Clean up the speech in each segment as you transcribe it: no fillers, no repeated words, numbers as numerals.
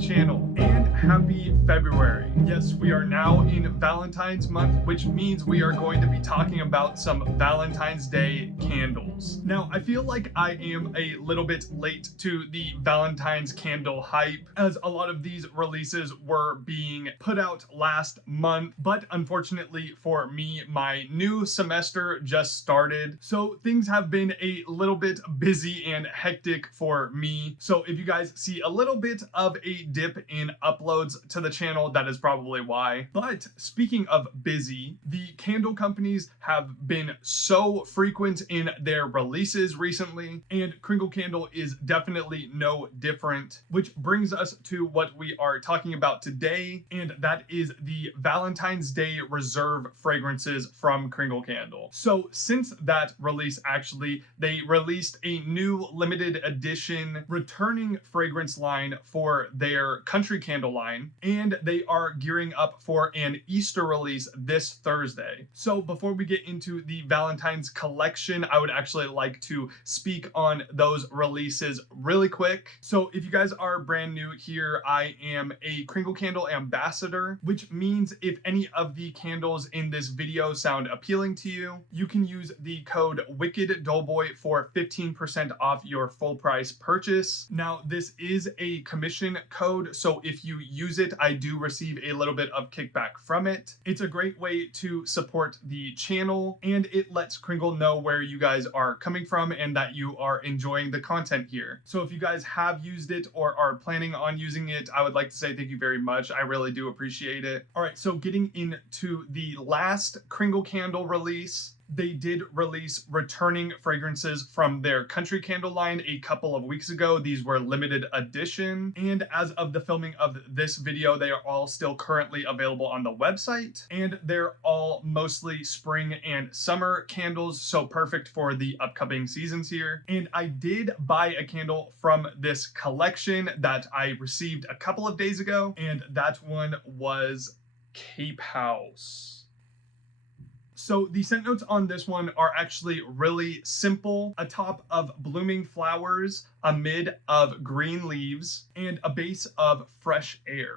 channel, and happy February. Yes, we are now in Valentine's month, which means we are going to be talking about some Valentine's Day candles. Now, I feel like I am a little bit late to the Valentine's candle hype, as a lot of these releases were being put out last month, but unfortunately for me, my new semester just started, so things have been a little bit busy and hectic for me. So if you guys see a little bit of a dip in uploads to the channel, that is probably why. But speaking of busy, the candle companies have been so frequent in their releases recently, and Kringle Candle is definitely no different, which brings us to what we are talking about today, and that is the Valentine's Day Reserve fragrances from Kringle Candle. So since that release, actually, they released a new limited edition returning fragrance line for their country candle line, and they are gearing up for an Easter release this Thursday. So before we get into the Valentine's collection, I would actually like to speak on those releases really quick. So if you guys are brand new here, I am a Kringle Candle ambassador, which means if any of the candles in this video sound appealing to you, you can use the code WICKEDDOUGHBOY for 15% off your full price purchase. Now, this is a commission code, so if you use it, I do receive a little bit of kickback from it. It's a great way to support the channel, and it lets Kringle know where you guys are coming from and that you are enjoying the content here. So if you guys have used it or are planning on using it, I would like to say thank you very much. I really do appreciate it. All right, so getting into the last Kringle Candle release, they did release returning fragrances from their country candle line a couple of weeks ago. These were limited edition, and as of the filming of this video, they are all still currently available on the website, and they're all mostly spring and summer candles, so perfect for the upcoming seasons here. And I did buy a candle from this collection that I received a couple of days ago, and that one was Cape House. So the scent notes on this one are actually really simple: a top of blooming flowers, a mid of green leaves, and a base of fresh air.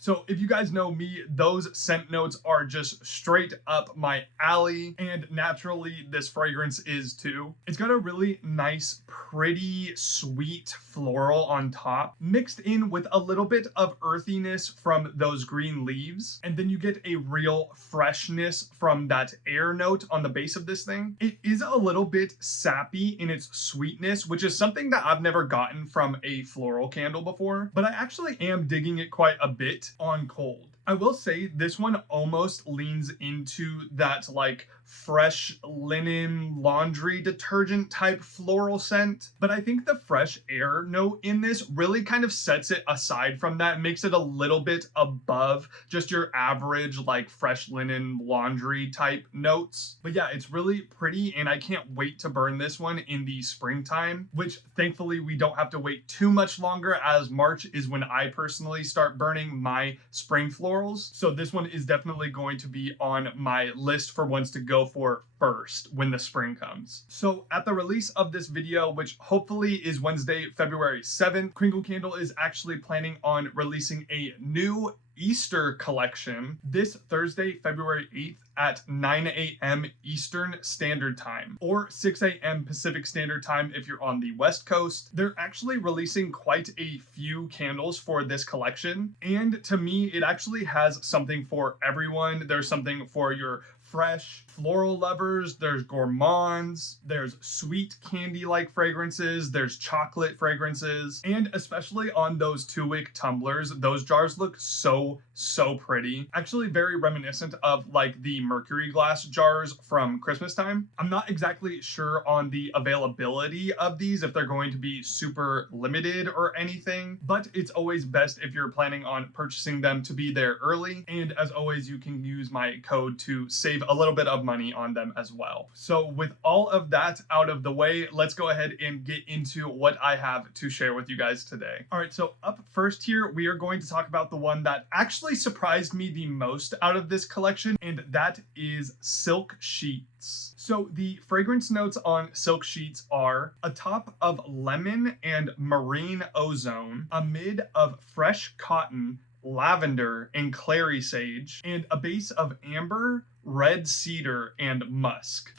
So if you guys know me, those scent notes are just straight up my alley, and naturally this fragrance is too. It's got a really nice, pretty, sweet floral on top, mixed in with a little bit of earthiness from those green leaves, and then you get a real freshness from that air note on the base of this thing. It is a little bit sappy in its sweetness, which is something that I've never gotten from a floral candle before, but I actually am digging it quite a bit on cold. I will say this one almost leans into that like fresh linen laundry detergent type floral scent, but I think the fresh air note in this really kind of sets it aside from that, makes it a little bit above just your average like fresh linen laundry type notes. But yeah, it's really pretty, and I can't wait to burn this one in the springtime, which thankfully we don't have to wait too much longer, as March is when I personally start burning my spring florals. So this one is definitely going to be on my list for ones to go for first when the spring comes. So at the release of this video, which hopefully is Wednesday, February 7th, Kringle Candle is actually planning on releasing a new Easter collection this Thursday, February 8th at 9 a.m. Eastern Standard Time, or 6 a.m. Pacific Standard Time if you're on the West Coast. They're actually releasing quite a few candles for this collection, and to me, it actually has something for everyone. There's something for your fresh floral lovers, there's gourmands, there's sweet candy-like fragrances, there's chocolate fragrances, and especially on those 2-wick tumblers, those jars look so pretty. Actually very reminiscent of like the mercury glass jars from Christmas time. I'm not exactly sure on the availability of these, if they're going to be super limited or anything, but it's always best if you're planning on purchasing them to be there early. And as always, you can use my code to save save a little bit of money on them as well. So with all of that out of the way, let's go ahead and get into what I have to share with you guys today. All right, so up first here, we are going to talk about the one that actually surprised me the most out of this collection, and that is Silk Sheets. So the fragrance notes on Silk Sheets are a top of lemon and marine ozone, a mid of fresh cotton, lavender, and clary sage, and a base of amber, red cedar, and musk.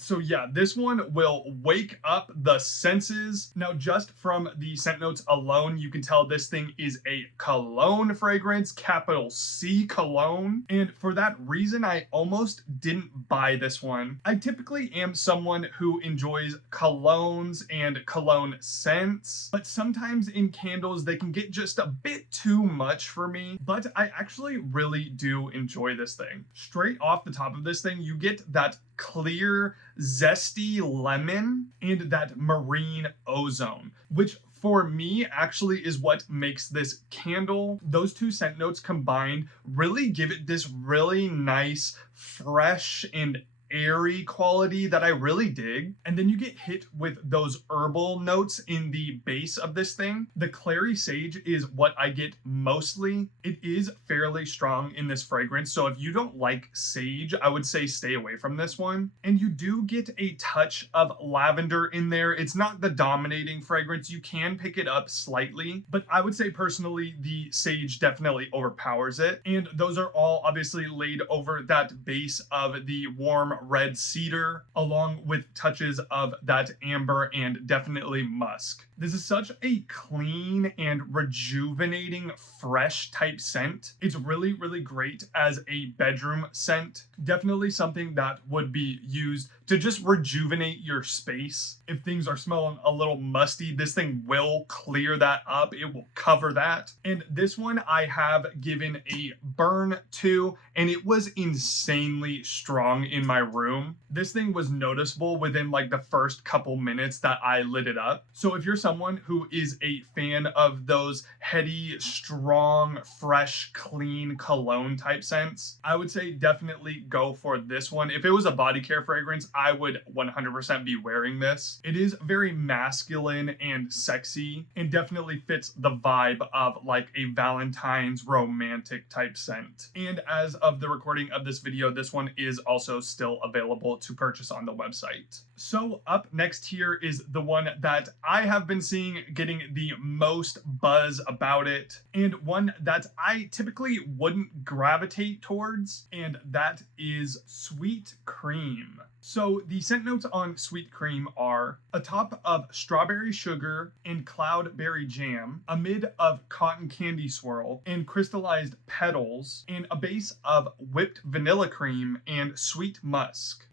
So yeah, this one will wake up the senses. Now, just from the scent notes alone, you can tell this thing is a cologne fragrance, capital C cologne. And for that reason, I almost didn't buy this one. I typically am someone who enjoys colognes and cologne scents, but sometimes in candles, they can get just a bit too much for me. But I actually really do enjoy this thing. Straight off the top of this thing, you get that clear, zesty lemon and that marine ozone, which for me actually is what makes this candle. Those two scent notes combined really give it this really nice, fresh, and airy quality that I really dig. And then you get hit with those herbal notes in the base of this thing. The clary sage is what I get mostly. It is fairly strong in this fragrance, so if you don't like sage, I would say stay away from this one. And you do get a touch of lavender in there. It's not the dominating fragrance. You can pick it up slightly, but I would say personally the sage definitely overpowers it. And those are all obviously laid over that base of the warm red cedar, along with touches of that amber and definitely musk. This is such a clean and rejuvenating, fresh type scent. It's really, really great as a bedroom scent. Definitely something that would be used to just rejuvenate your space. If things are smelling a little musty, this thing will clear that up. It will cover that. And this one I have given a burn to, and it was insanely strong in my room. This thing was noticeable within like the first couple minutes that I lit it up. So if you're someone who is a fan of those heady, strong, fresh, clean cologne type scents, I would say definitely go for this one. If it was a body care fragrance, I would 100% be wearing this. It is very masculine and sexy and definitely fits the vibe of like a Valentine's romantic type scent. And as of the recording of this video, this one is also still available to purchase on the website. So up next here is the one that I have been seeing getting the most buzz about it, and one that I typically wouldn't gravitate towards, and that is Sweet Cream. So the scent notes on Sweet Cream are a top of strawberry sugar and cloudberry jam, a mid of cotton candy swirl and crystallized petals, and a base of whipped vanilla cream and sweet musk.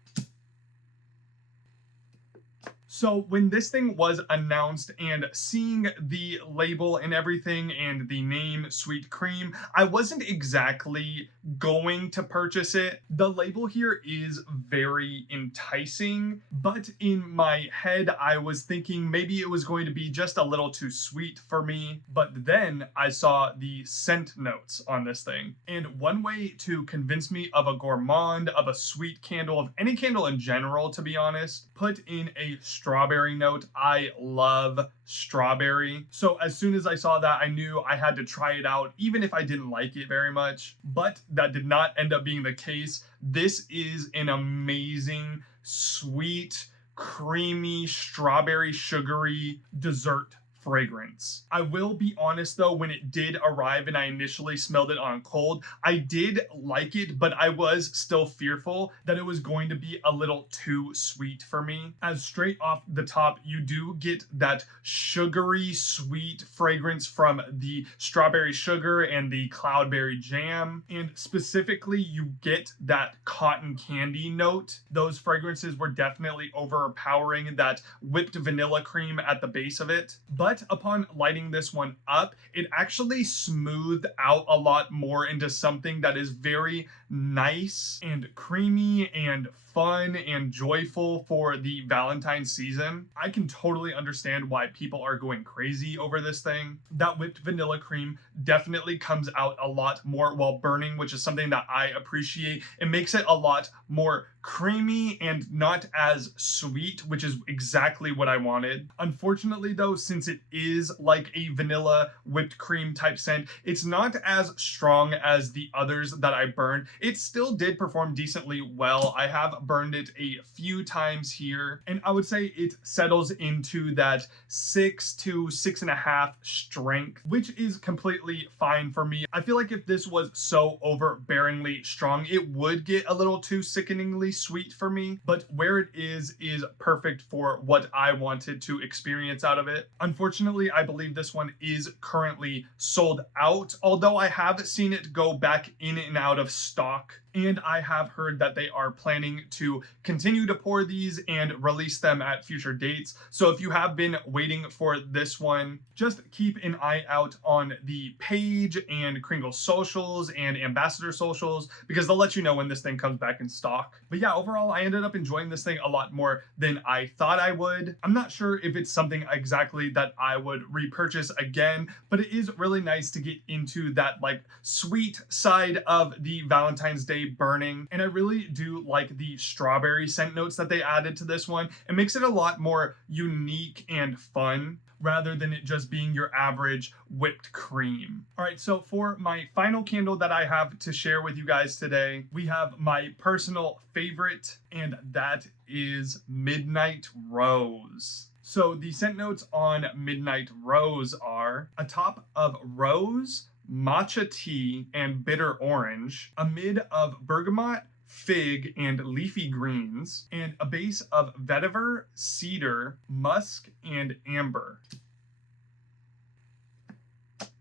So when this thing was announced and seeing the label and everything and the name Sweet Cream, I wasn't exactly going to purchase it. The label here is very enticing, but in my head, I was thinking maybe it was going to be just a little too sweet for me. But then I saw the scent notes on this thing. And one way to convince me of a gourmand, of a sweet candle, of any candle in general, to be honest, put in a strawberry note. I love strawberry. So as soon as I saw that, I knew I had to try it out, even if I didn't like it very much. But that did not end up being the case. This is an amazing, sweet, creamy, strawberry, sugary dessert fragrance. I will be honest though, when it did arrive and I initially smelled it on cold, I did like it, but I was still fearful that it was going to be a little too sweet for me. As straight off the top, you do get that sugary sweet fragrance from the strawberry sugar and the cloudberry jam, and specifically you get that cotton candy note. Those fragrances were definitely overpowering that whipped vanilla cream at the base of it, but upon lighting this one up, it actually smoothed out a lot more into something that is very nice and creamy and fun and joyful for the Valentine's season. I can totally understand why people are going crazy over this thing. That whipped vanilla cream definitely comes out a lot more while burning, which is something that I appreciate. It makes it a lot more creamy and not as sweet, which is exactly what I wanted. Unfortunately though, since it is like a vanilla whipped cream type scent, it's not as strong as the others that I burned. It still did perform decently well. I have burned it a few times here, and I would say it settles into that 6 to 6.5 strength, which is completely fine for me. I feel like if this was so overbearingly strong, it would get a little too sickeningly sweet for me, but where it is perfect for what I wanted to experience out of it. Unfortunately, I believe this one is currently sold out, although I have seen it go back in and out of stock. And I have heard that they are planning to continue to pour these and release them at future dates. So if you have been waiting for this one, just keep an eye out on the page and Kringle socials and ambassador socials, because they'll let you know when this thing comes back in stock. But yeah, overall, I ended up enjoying this thing a lot more than I thought I would. I'm not sure if it's something exactly that I would repurchase again, but it is really nice to get into that like sweet side of the Valentine's Day burning, and I really do like the strawberry scent notes that they added to this one. It makes it a lot more unique and fun rather than it just being your average whipped cream. All right, so for my final candle that I have to share with you guys today, we have my personal favorite, and that is Midnight Rose. So the scent notes on Midnight Rose are a top of rose, matcha tea, and bitter orange, a mid of bergamot, fig, and leafy greens, and a base of vetiver, cedar, musk, and amber.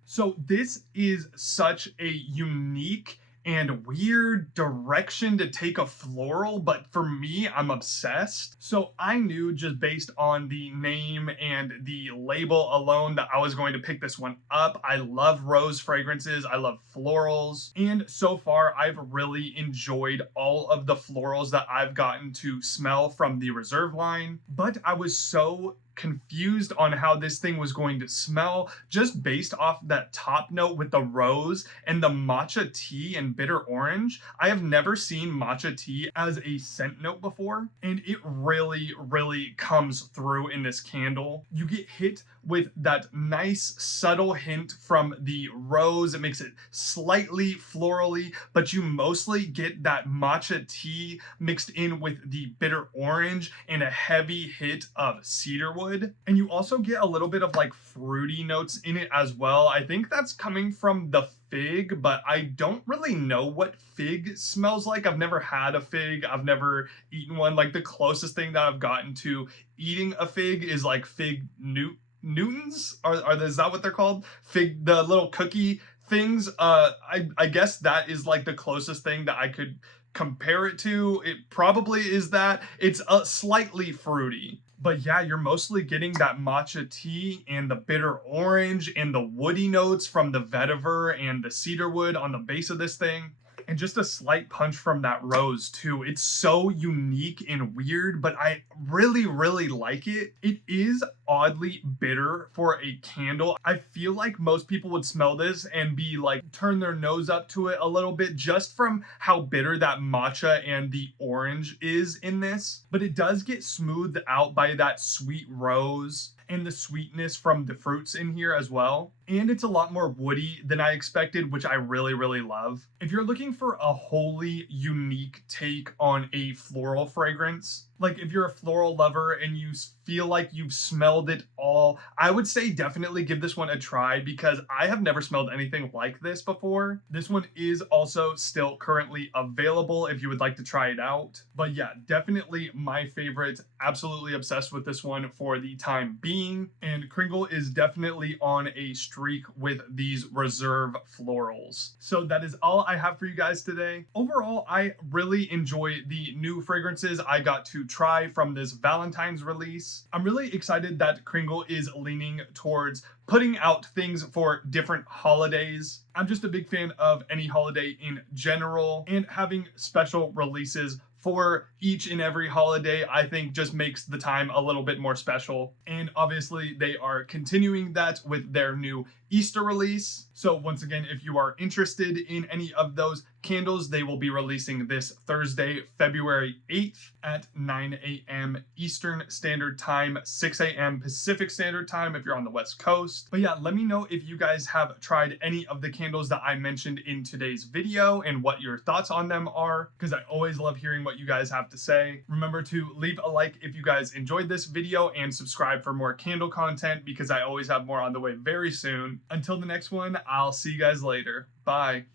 So this is such a unique and weird direction to take a floral, but for me, I'm obsessed. So I knew just based on the name and the label alone that I was going to pick this one up. I love rose fragrances, I love florals, and so far I've really enjoyed all of the florals that I've gotten to smell from the Reserve line, but I was so confused on how this thing was going to smell just based off that top note with the rose and the matcha tea and bitter orange. I have never seen matcha tea as a scent note before, and it really comes through in this candle. You get hit with that nice subtle hint from the rose. It makes it slightly florally, but you mostly get that matcha tea mixed in with the bitter orange and a heavy hit of cedarwood. And you also get a little bit of like fruity notes in it as well. I think that's coming from the fig, but I don't really know what fig smells like. I've never had a fig. I've never eaten one. Like the closest thing that I've gotten to eating a fig is like fig Newtons? Is that what they're called? Fig, the little cookie things. I guess that is like the closest thing that I could compare it to. It probably is that. It's slightly fruity. But yeah, you're mostly getting that matcha tea and the bitter orange and the woody notes from the vetiver and the cedarwood on the base of this thing. And just a slight punch from that rose too. It's so unique and weird, but I really like it. It is oddly bitter for a candle. I feel like most people would smell this and be like, turn their nose up to it a little bit just from how bitter that matcha and the orange is in this. But it does get smoothed out by that sweet rose and the sweetness from the fruits in here as well. And it's a lot more woody than I expected, which I really love. If you're looking for a wholly unique take on a floral fragrance, like if you're a floral lover and you feel like you've smelled it all, I would say definitely give this one a try, because I have never smelled anything like this before. This one is also still currently available if you would like to try it out. But yeah, definitely my favorite. Absolutely obsessed with this one for the time being. And Kringle is definitely on a streak with these Reserve florals. So that is all I have for you guys today. Overall, I really enjoy the new fragrances I got to to try from this Valentine's release. I'm really excited that Kringle is leaning towards putting out things for different holidays. I'm just a big fan of any holiday in general, and having special releases for each and every holiday, I think just makes the time a little bit more special. And obviously they are continuing that with their new Easter release. So once again, if you are interested in any of those candles, they will be releasing this Thursday, February 8th at 9 a.m. Eastern Standard Time, 6 a.m. Pacific Standard Time if you're on the West Coast. But yeah, let me know if you guys have tried any of the candles that I mentioned in today's video and what your thoughts on them are, because I always love hearing what you guys have to say. Remember to leave a like if you guys enjoyed this video and subscribe for more candle content, because I always have more on the way very soon. Until the next one, I'll see you guys later. Bye.